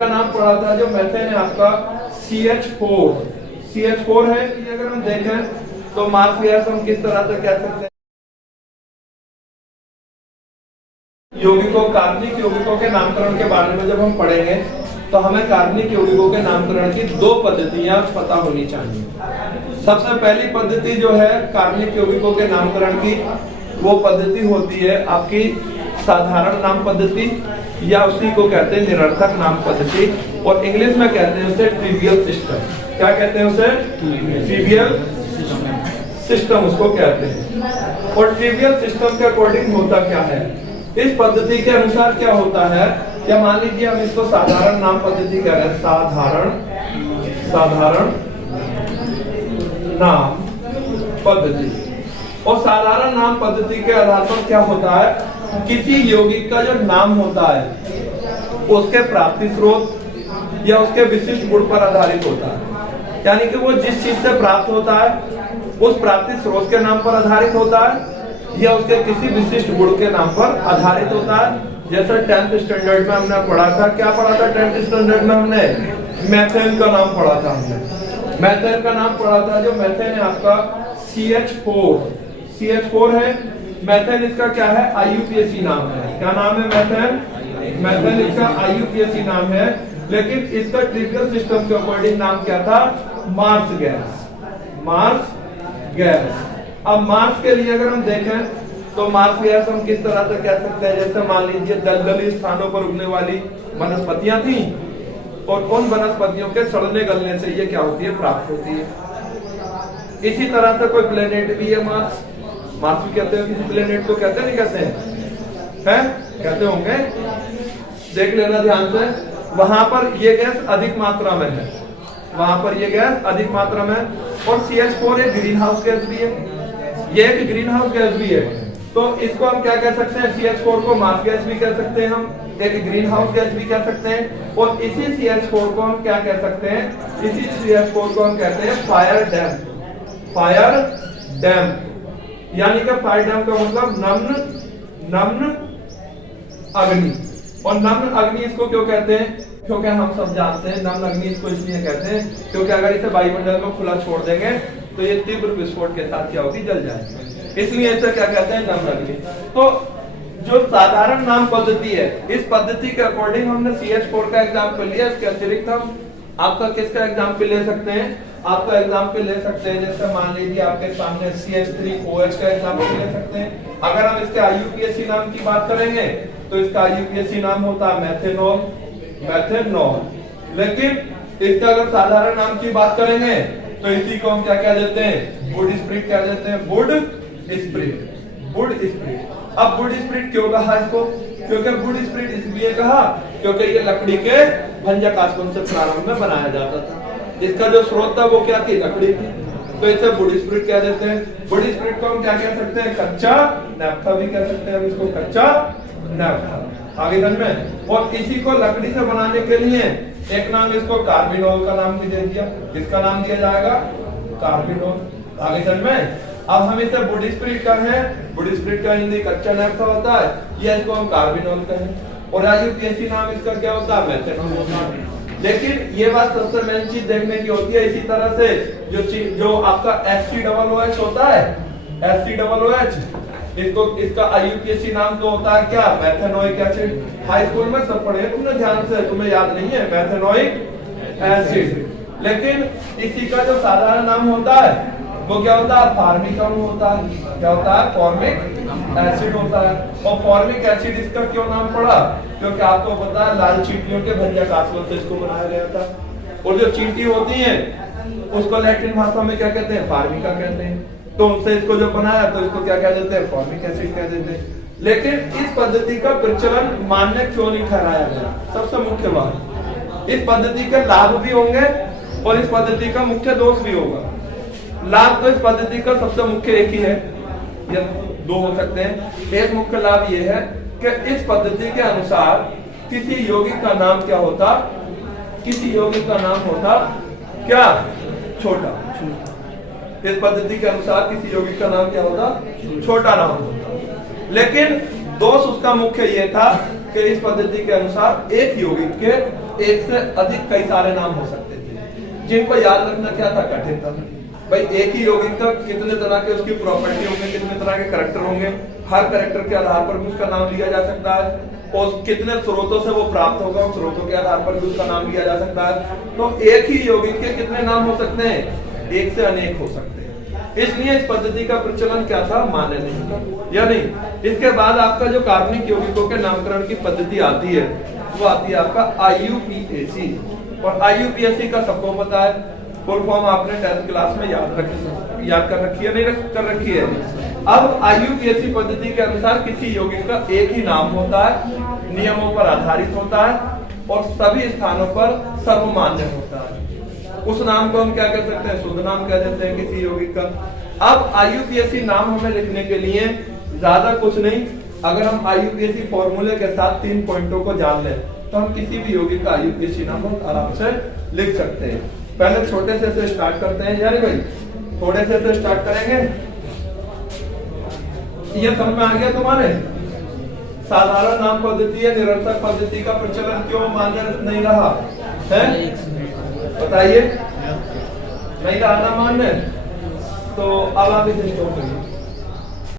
का नाम पढ़ा था जो मेथेन है आपका CH4 है। ये अगर हम देखें तो मास गैस हम किस तरह से कह सकते हैं, यौगिकों कार्बनिक यौगिकों के नामकरण के बारे में जब हम पढ़ेंगे तो हमें कार्बनिक यौगिकों के नामकरण की दो पद्धतियां पता होनी चाहिए। सबसे पहली पद्धति जो है कार्बनिक यौगिकों के नामकरण की, वो पद्धति होती है आपकी साधारण नाम पद्धति, या उसी को कहते हैं निरर्थक नाम पद्धति, और इंग्लिश में कहते हैं उसे ट्रिवियल सिस्टम। क्या कहते हैं उसे? ट्रिवियल सिस्टम उसको कहते हैं। और ट्रिवियल सिस्टम के अकॉर्डिंग होता क्या है, इस पद्धति के अनुसार क्या होता है, क्या मान लीजिए हम इसको साधारण नाम पद्धति कह रहे हैं, साधारण नाम पद्धति। और साधारण नाम पद्धति के आधार पर क्या होता है, किसी यौगिक का जो नाम होता है उसके प्राप्ति स्रोत या उसके विशिष्ट गुण पर आधारित होता है। यानी कि वो जिस चीज से प्राप्त होता है उस प्राप्ति स्रोत के नाम पर आधारित होता है या उसके किसी विशिष्ट गुण के नाम पर आधारित होता है। जैसे 10th स्टैंडर्ड में हमने पढ़ा था, क्या पढ़ा था 10th स्टैंडर्ड में? हमने मेथेन का नाम पढ़ा था। हमने मेथेन का नाम पढ़ा था जो मेथेन है आपका CH4 है। मेथेन इसका क्या है? IUPAC नाम है। क्या नाम है? मेथेन इसका IUPAC नाम है, लेकिन इसका ट्रिवियल सिस्टम के अकॉर्डिंग नाम क्या था? Marsh gas. अब मार्स के लिए अगर हम देखें तो मार्स गैस हम किस तरह से कह सकते हैं, जैसे मान लीजिए दलदली स्थानों पर उगने वाली वनस्पतियां थी और उन वनस्पतियों के सड़ने गलने से ये क्या होती है? प्राप्त होती है। इसी तरह से कोई प्लेनेट भी है, मार्स भी कहते हैं, किसी प्लेनेट को कहते नहीं कहते हैं? कहते होंगे, देख लेना ध्यान से। वहां पर ये गैस अधिक मात्रा में है, और CH4 एक ग्रीन हाउस गैस भी है, ये एक ग्रीन हाउस गैस भी है। तो इसको हम क्या कह सकते हैं? CH4 को मार्स गैस भी कह सकते हैं, हम एक ग्रीन हाउस गैस भी कह सकते हैं। और इसी CH4 को हम क्या कह सकते हैं? इसी CH4 को हम कहते हैं फायर डैम। यानी कि फायर डैम का मतलब नम्न अग्नि। और नम्न अग्नि इसको क्यों कहते हैं? क्योंकि हम सब जानते हैं नम्न अग्नि इसको इसलिए कहते हैं क्योंकि अगर इसे वायुमंडल में खुला छोड़ देंगे तो ये तीव्र विस्फोट के साथ क्या होगी? जल जाएगी। इसलिए इसे क्या कहते हैं? नम्न अग्नि। तो जो साधारण नाम पद्धति है, इस पद्धति के अकॉर्डिंग हमने CH4 का एग्जाम्पल लिया। इसके अतिरिक्त हम आपका किसका एग्जाम्पल ले सकते हैं? आपका एग्जाम्पल ले सकते हैं, जैसे मान लीजिए आपके सामने CH3OH का एग्जाम्पल ले सकते हैं। अगर हम इसके IUPAC नाम की बात करेंगे तो इसका IUPAC नाम होता है मेथेनॉल। लेकिन इसका अगर साधारण नाम की बात करेंगे तो इसी को हम क्या कह देते हैं? वुड स्प्रिट कह देते हैं। Would spirit. अब वुड स्प्रिट क्यों कहा इसको? क्योंकि वुड स्प्रिट इसलिए कहा क्योंकि ये लकड़ी के भंजक आसवन से प्रारंभ में बनाया जाता था। इसका जो स्रोत था वो क्या थी? लकड़ी थी। तो इसे वुड स्प्रिट कह देते हैं। वुड स्प्रिट को हम क्या कह सकते हैं? कच्चा नैप्था भी कह सकते हैं, हम इसको कच्चा नैप्था। आगे समझ में। और इसी को लकड़ी से बनाने के लिए एक नाम इसको कार्बिनोल का नाम भी दे दिया। किसका नाम दिया जाएगा? कार्बिनोल। आगे समझ में। अब हम इसे वुड स्प्रिट का है, वुड स्प्रिट का हिंदी कच्चा नैप्था होता है, ये इसको हम कार्बिनोल कहें। और IUPAC नाम इसका क्या होता है? मेथेनॉल होता है। लेकिन ये बात सबसे मेन चीज देखने की होती है। इसी तरह से जो आपका HCOOH होता है, HCOOH, इसका IUPAC नाम तो होता है क्या? Methanoic acid. हाई स्कूल में सब पढ़े तुमने ध्यान से, तुम्हें याद नहीं है? Methanoic acid. लेकिन इसी का जो साधारण नाम होता है वो क्या होता है? फॉर्मिकम होता है। क्या होता है? फॉर्मिक एसिड होता है। और फॉर्मिक एसिड इसका क्यों नाम पड़ा? क्योंकि आपको पता है लाल चींटियों के भंजक आसवन से इसको बनाया गया था। और जो चींटी होती है उसको लैटिन भाषा में क्या कहते हैं? फार्मिका कहते हैं। तो उनसे इसको जब बनाया तो इसको क्या कह देते हैं? फॉर्मिक एसिड कह देते हैं। लेकिन इस पद्धति का प्रचलन मान्य क्यों नहीं ठहराया गया? सबसे मुख्य बात, इस पद्धति के लाभ भी होंगे और इस पद्धति का मुख्य दोष भी होगा। लाभ तो इस पद्धति का सबसे मुख्य एक ही है, या दो हो सकते हैं। एक मुख्य लाभ ये है कि इस पद्धति के अनुसार किसी यौगिक का नाम क्या होता? किसी यौगिक का नाम होता क्या? छोटा। इस पद्धति के अनुसार किसी यौगिक का नाम क्या होता? छोटा नाम होता। लेकिन दोष उसका मुख्य ये था कि इस पद्धति के अनुसार एक यौगिक के एक से अधिक कई सारे नाम हो सकते थे जिनको याद रखना क्या था, कठिन था। भाई एक ही यौगिक का कितने तरह के उसकी प्रॉपर्टी होंगे, कितने तरह के करेक्टर होंगे, हर करेक्टर के आधार पर भी उसका नाम लिया जा सकता है और कितने स्रोतों से वो प्राप्त होगा, उन स्रोतों के आधार पर भी उसका नाम लिया जा सकता है। तो एक ही यौगिक के कितने नाम हो सकते हैं, एक से अनेक हो सकते हैं। इसलिए इस पद्धति का प्रचलन क्या था, मान्य नहीं था या नहीं। इसके बाद आपका जो कार्बनिक यौगिकों के नामकरण की पद्धति आती है वो आती है आपका IUPAC। और IUPAC का सबको पता है, फुल फॉर्म आपने 10th क्लास में याद कर रखी है, नहीं कर रखी है। अब IUPAC पद्धति के अनुसार किसी यौगिक का एक ही नाम होता है, नियमों पर आधारित होता है और सभी स्थानों पर सर्वमान्य होता है। उस नाम को हम क्या कह सकते हैं, शुद्ध नाम कह देते हैं किसी यौगिक का। अब IUPAC नाम हमें लिखने के लिए ज्यादा कुछ नहीं, अगर हम IUPAC फॉर्मूले के साथ 3 पॉइंटों को जान लें तो हम किसी भी यौगिक का IUPAC नाम बहुत आराम से लिख सकते हैं। पहले छोटे से स्टार्ट करते हैं, यानी भाई थोड़े से स्टार्ट करेंगे। ये समझ में आ गया तुम्हारे? साधारण नाम पद्धति या निरर्थक पद्धति का प्रचलन क्यों मान्य नहीं रहा है, बताइए। नहीं रहा ना मान्य, तो अब आप इसे स्टॉप करिए।